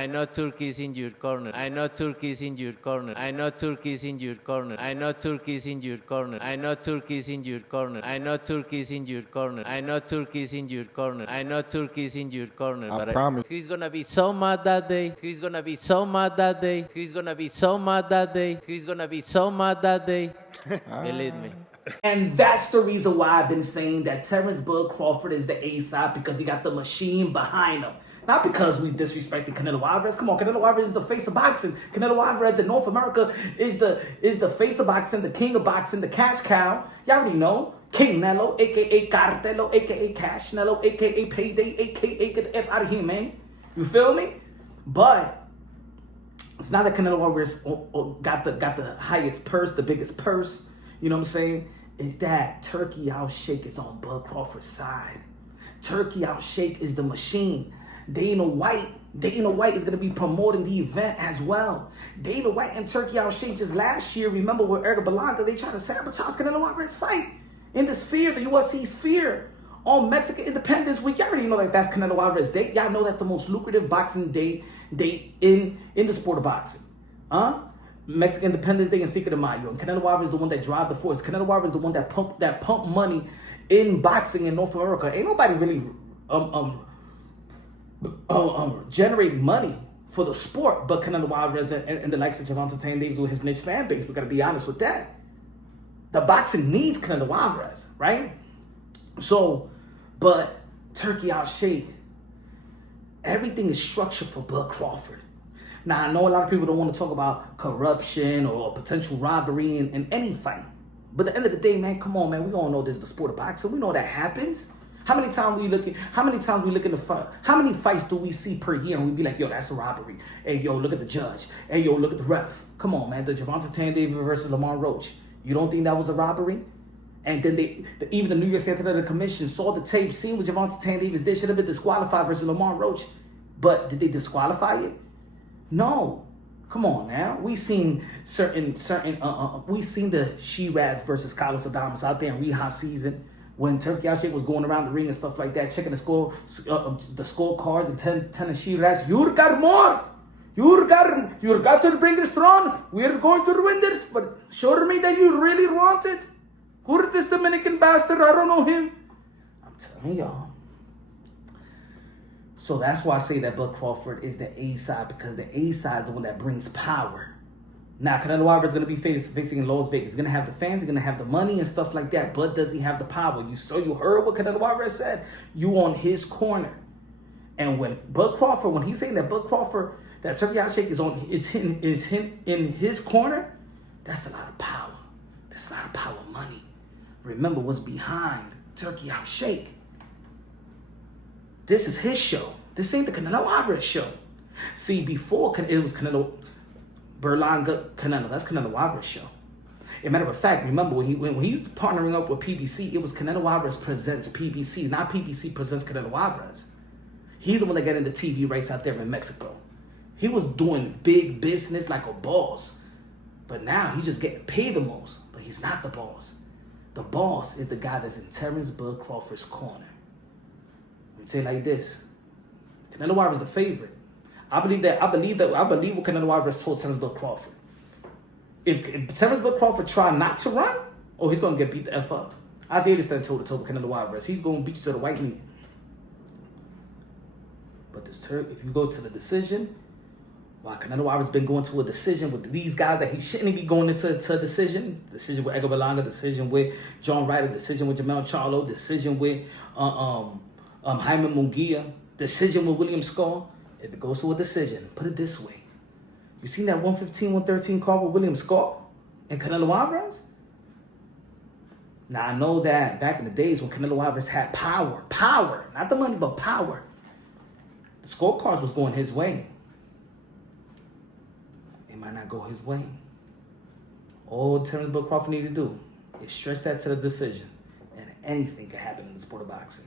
I know Turkey's in your corner. I know Turkey's in your corner. I know Turkey's in your corner. I know Turkey's in your corner. I know Turkey's in your corner. I know Turkey's in your corner. I know Turkey's in your corner. I know Turkey's in your corner. I promise. He's gonna be so mad that day. He's gonna be so mad that day. He's gonna be so mad that day. He's gonna be so mad that day. Believe me. And that's the reason why I've been saying that Terence Bud Crawford is the A-side, because he got the machine behind him. Not because we disrespected Canelo Alvarez. Come on, Canelo Alvarez is the face of boxing. Canelo Alvarez in North America is the face of boxing, the king of boxing, the cash cow. Y'all already know. King Nello, a.k.a. Cartelo, a.k.a. Cash Nello, a.k.a. Payday, a.k.a. get the F out of here, man. You feel me? But it's not that Canelo Alvarez got the highest purse, the biggest purse. You know what I'm saying? It's that Turki Alalshikh is on Bud Crawford's side. Turki Alalshikh is the machine. Dana White is going to be promoting the event as well. Dana White and Turki Alalshikh just last year, remember with Edgar Berlanga, they tried to sabotage Canelo Alvarez's fight in the sphere, the UFC sphere, on Mexican Independence Week. Y'all already know that that's Canelo Alvarez's date. Y'all know that's the most lucrative boxing date in the sport of boxing. Mexican Independence Day and Cinco de Mayo. And Canelo Alvarez is the one that drive the force. Canelo Alvarez is the one that pump money in boxing in North America. Ain't nobody really generating money for the sport but Canelo Alvarez and the likes of Gervonta Davis with his niche fan base. We gotta be honest with that. The boxing needs Canelo Alvarez, right? So, but Turki Alalshikh, everything is structured for Bud Crawford. Now, I know a lot of people don't want to talk about corruption or potential robbery in any fight. But at the end of the day, man, come on, man. We all know this is the sport of boxing. We know that happens. How many times we look in the fight? How many fights do we see per year and we be like, yo, that's a robbery. Hey, yo, look at the judge. Hey, yo, look at the ref. Come on, man. The Gervonta Davis versus Lamar Roach. You don't think that was a robbery? And then even the New York State Athletic Commission saw the tape, seen what Gervonta Davis did, should have been disqualified versus Lamar Roach. But did they disqualify it? No. Come on now. We seen we seen the Shiraz versus Carlos Adames out there in Rehab season when Turki Alalshikh was going around the ring and stuff like that, checking the scorecards and telling Shiraz, you got more. You got to bring this throne. We're going to win this, but show me that you really want it. Who is this Dominican bastard? I don't know him. I'm telling y'all. So that's why I say that Bud Crawford is the A-side, because the A-side is the one that brings power. Now, Canelo Alvarez is going to be facing in Las Vegas. He's going to have the fans, he's going to have the money and stuff like that, but does he have the power? You heard what Canelo Alvarez said. You on his corner. And when he's saying that Bud Crawford, that Turki Alalshikh is in his corner, that's a lot of power. That's a lot of power money. Remember what's behind Turki Alalshikh. This is his show. This ain't the Canelo Alvarez show. See, before it was Canelo, Berlanga, Canelo. That's Canelo Alvarez show. As a matter of fact, remember when he's partnering up with PBC, it was Canelo Alvarez presents PBC, not PBC presents Canelo Alvarez. He's the one that got into TV rights out there in Mexico. He was doing big business like a boss. But now he's just getting paid the most. But he's not the boss. The boss is the guy that's in Terence Bud Crawford's corner. Let me say it like this. Canelo Alvarez is the favorite. I believe what Canelo Alvarez told Terence Bud Crawford. If Terence Bud Crawford try not to run, he's going to get beat the F up. I dare to stand toe to toe with Canelo Alvarez. He's going to beat you to the white meat. But if you go to the decision, while Canelo Alvarez been going to a decision with these guys that he shouldn't be going into a decision with Edgar Berlanga, decision with John Ryder, decision with Jamel Charlo, decision with Jaime Munguia, decision with William Scar. If it goes to a decision, put it this way. You seen that 115-113 card with William Scar and Canelo Alvarez? Now, I know that back in the days when Canelo Alvarez had power, not the money, but power, the scorecards was going his way. It might not go his way. All Terence Bud Crawford need to do is stretch that to the decision, and anything can happen in the sport of boxing.